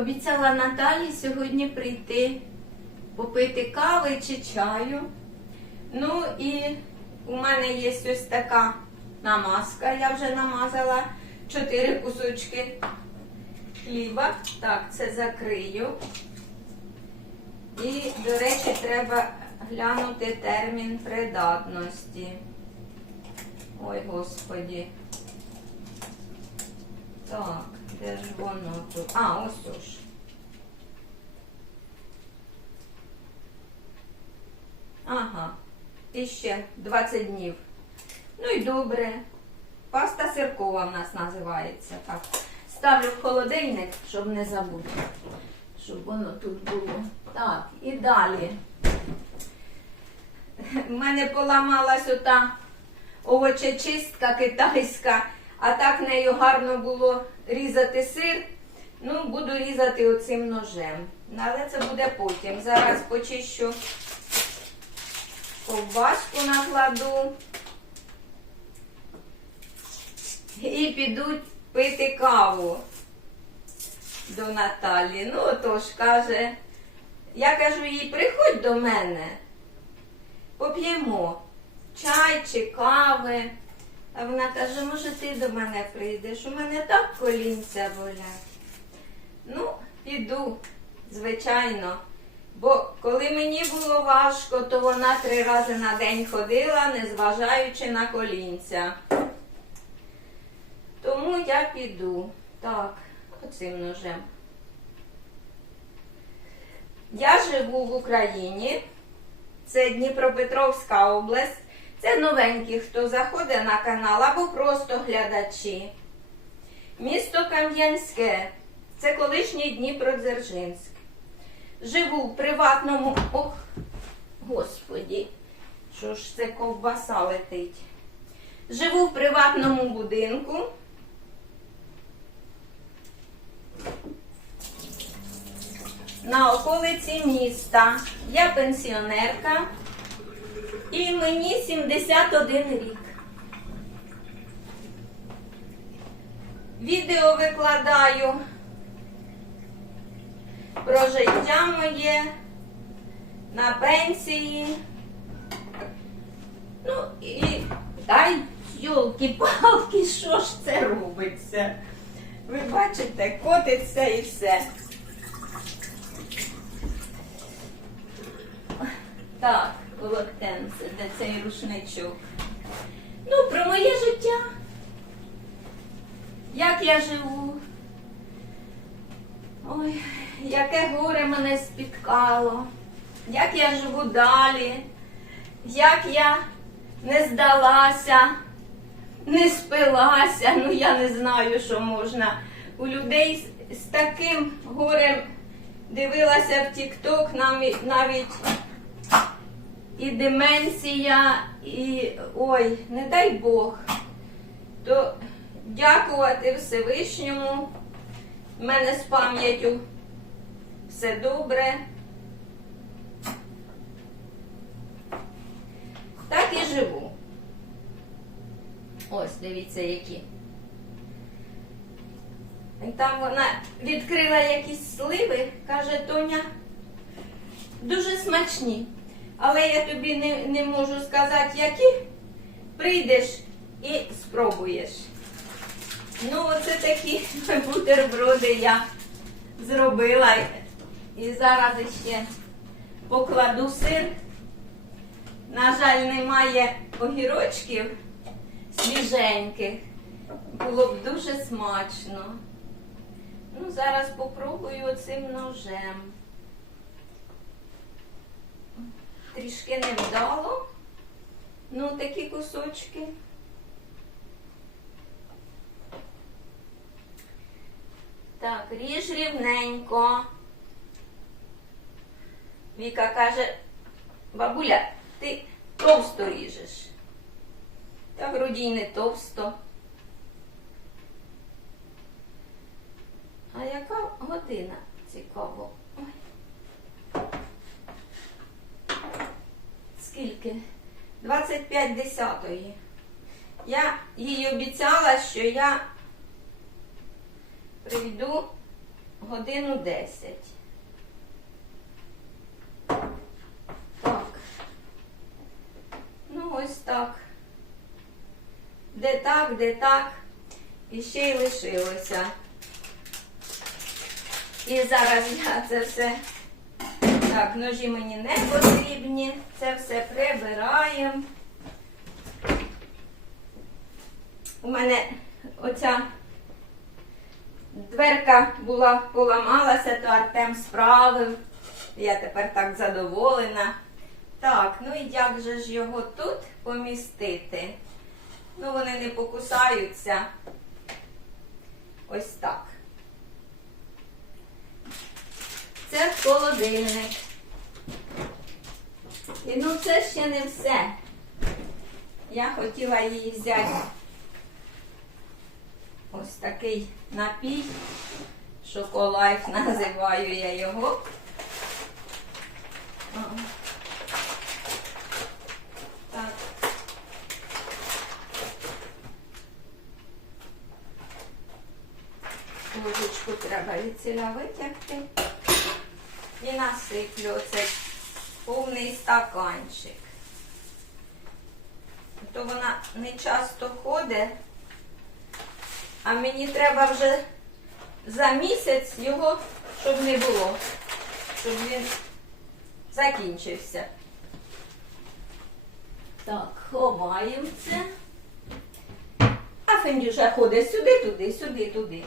Обіцяла Наталі сьогодні прийти попити кави чи чаю. Ну і у мене є ось така намазка. Я вже намазала чотири кусочки хліба. Так, це закрию. І, до речі, треба глянути термін придатності. Ой, господі. Так, де ж воно тут? А, ось ж. Ага. І ще 20 днів. Ну і добре. Паста сиркова в нас називається. Так. Ставлю в холодильник, щоб не забути. Щоб воно тут було. Так, і далі. У мене поламалась ота овочечистка китайська, а так нею гарно було різати сир. Ну, буду різати оцим ножем. Але це буде потім. Зараз почищу ковбаску накладу. І підуть пити каву до Наталі. Ну, отож, каже, я кажу їй, приходь до мене, поп'ємо чай чи кави. А вона каже, може, ти до мене прийдеш? У мене так колінця болять. Ну, піду, звичайно. Бо коли мені було важко, то вона три рази на день ходила, незважаючи на колінця. Тому я піду. Так, оцим ножем. Я живу в Україні. Це Дніпропетровська область. Це новенькі, хто заходить на канал або просто глядачі. Місто Кам'янське. Це колишній Дніпродзержинськ. Живу в приватному. Ох, господі, що ж це ковбаса летить. Живу в приватному будинку. На околиці міста. Я пенсіонерка і мені 71 рік. Відео викладаю про життя моє на пенсії. Ну і дай йолки-палки, що ж це робиться? Ви бачите, котиться і все. Так, полотенце, де цей рушничок. Ну, про моє життя. Як я живу. Ой, яке горе мене спіткало. Як я живу далі. Як я не здалася, не спилася. Ну, я не знаю, що можна. У людей з, таким горем дивилася в Тік-Ток навіть і деменція, і ой, не дай Бог. То дякувати Всевишньому. У мене з пам'яттю все добре. Так і живу. Ось, дивіться, які. Там вона відкрила якісь сливи, каже Тоня, дуже смачні. Але я тобі не, не можу сказати, які. Прийдеш і спробуєш. Ну, оце такі бутерброди я зробила. І зараз ще покладу сир. На жаль, немає огірочків свіженьких. Було б дуже смачно. Ну, зараз попробую оцим ножем. Трішки невдало. Ну, такі кусочки. Так, ріж рівненько. Віка каже, бабуля, ти товсто ріжеш. Та груді й не товсто. А яка година цікаво? Ой. Скільки? 25 десятої. Я їй обіцяла, що я прийду годину 10. Так. Ну, ось так. Де так, де так. І ще й лишилося. І зараз я це все. Так, ножі мені не потрібні. Це все прибираємо. У мене оця дверка була поламалася, то Артем справив. Я тепер так задоволена. Так, ну і як же ж його тут помістити? Ну, вони не покусаються. Ось так. Це холодильник. І ну це ще не все. Я хотіла її взяти ось такий напій. Шоколайф називаю я його. Так. Ложечку треба від ціля витягти. І насиплю оцей повний стаканчик. То вона не часто ходить, а мені треба вже за місяць його, щоб не було, щоб він закінчився. Так, ховаємо це. А Фендюша ходить сюди, туди, сюди, туди.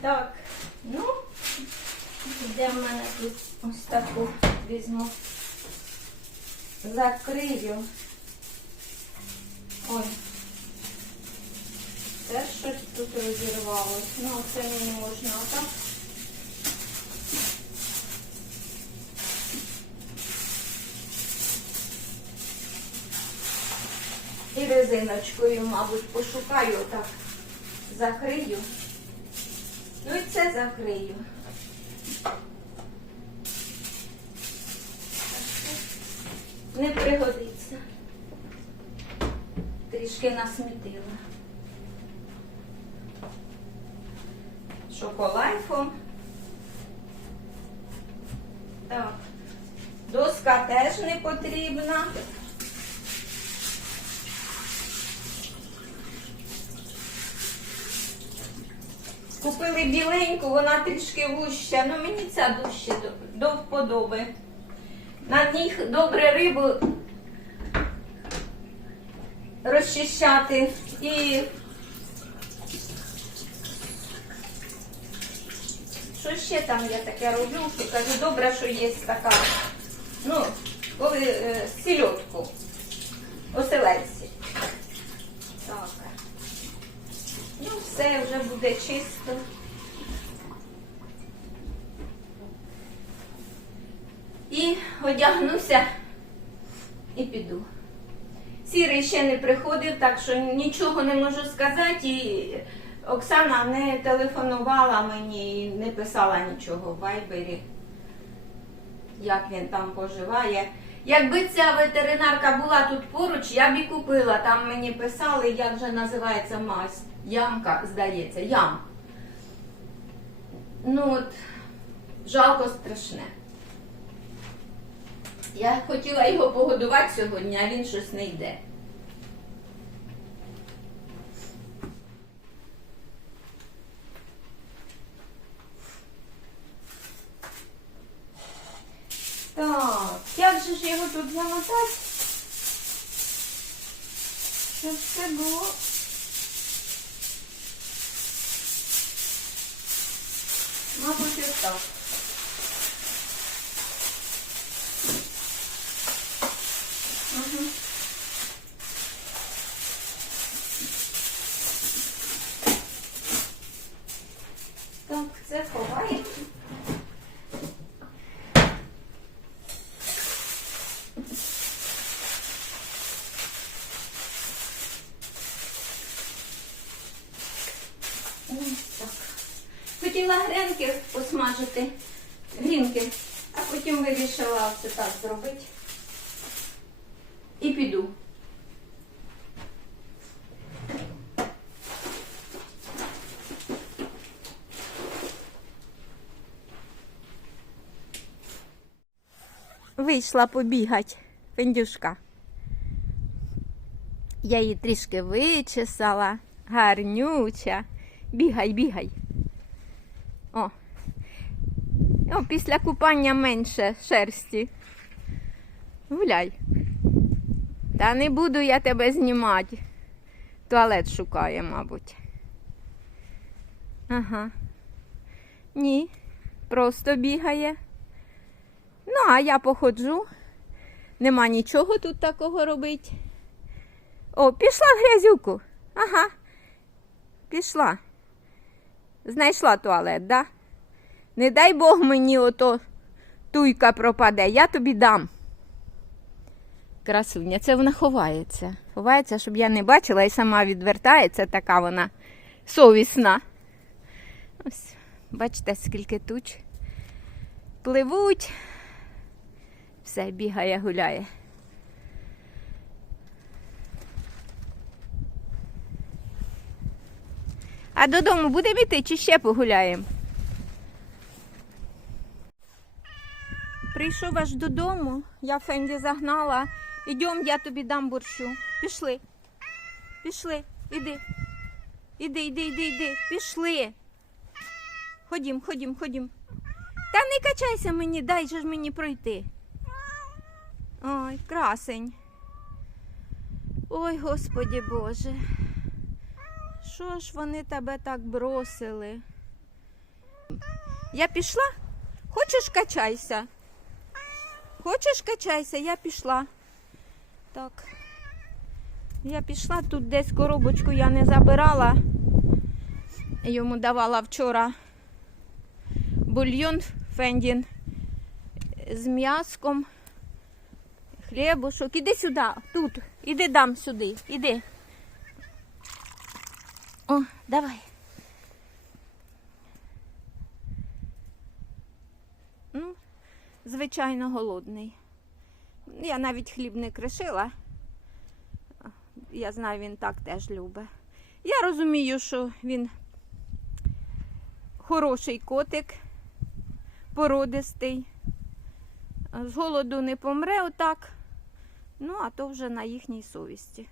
Так, ну, де в мене тут ось таку візьму. Закрию. Ой. Теж щось тут розірвалось. Ну, це мені можна отак. І резиночкою, мабуть, пошукаю отак. Закрию. Ну і це закрию. Не пригодиться. Трішки насмітила. Шоколайфом. Так. Доска теж не потрібна. Купили біленьку, вона трішки вуща, ну мені ця дужче до вподоби. На них добре рибу розчищати і що ще там я таке роблю, що кажу, добре, що є така, ну, коли е, сільотку, оселедці. Так. Ну, все вже буде чисто. І одягнуся і піду. Сірий ще не приходив, так що нічого не можу сказати. І Оксана не телефонувала мені, і не писала нічого в вайбері, як він там поживає. Якби ця ветеринарка була тут поруч, я б і купила. Там мені писали, як же називається мазь. Ямка, здається, ям. Ну от, жалко страшне. Я хотіла його погодувати сьогодні, а він щось не йде. Так, як же ж його тут замотати? Щоб все було. Мабуть, ось так. і піду. Вийшла побігати пендюшка. Я її трішки вичесала, гарнюча. Бігай, бігай. О. О, після купання менше шерсті. Гуляй. Та не буду я тебе знімати. Туалет шукає, мабуть. Ага. Ні, просто бігає. Ну, а я походжу. Нема нічого тут такого робити. О, пішла в грязюку. Ага. Пішла. Знайшла туалет, да? Не дай Бог мені ото туйка пропаде, я тобі дам. Красуня, це вона ховається. Ховається, щоб я не бачила і сама відвертається, така вона совісна. Ось, бачите, скільки туч. Пливуть. Все, бігає, гуляє. А додому будемо йти чи ще погуляємо? Прийшов аж додому, я Фенді загнала. Ідем, я тобі дам борщу. Пішли. Пішли, іди. Іди, іди, іди, іди. Пішли. Ходім, ходім, ходім. Та не качайся мені, дай же ж мені пройти. Ой, красень. Ой, Господі Боже. Що ж вони тебе так бросили? Я пішла? Хочеш качайся? Хочеш качайся? Я пішла. Так. Я пішла, тут десь коробочку я не забирала. Йому давала вчора бульйон фендін з м'яском, хлібушок. Іди сюди, тут. Іди дам сюди. Іди. О, давай. Ну, звичайно, голодний. Я навіть хліб не кришила. Я знаю, він так теж любить. Я розумію, що він хороший котик, породистий. З голоду не помре отак. Ну, а то вже на їхній совісті.